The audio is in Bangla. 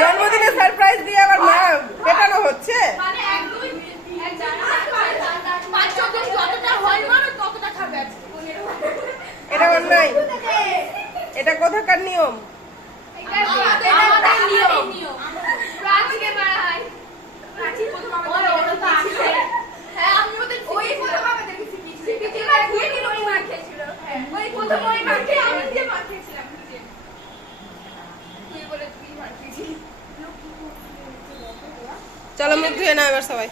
জন্মদিনে সারপ্রাইজ দিয়ে আবার মা পেটানো হচ্ছে। এটা অন্যায়, এটা কোথাকার নিয়ম? চলো মুখ ধুয়ে নাও এবার সবাই।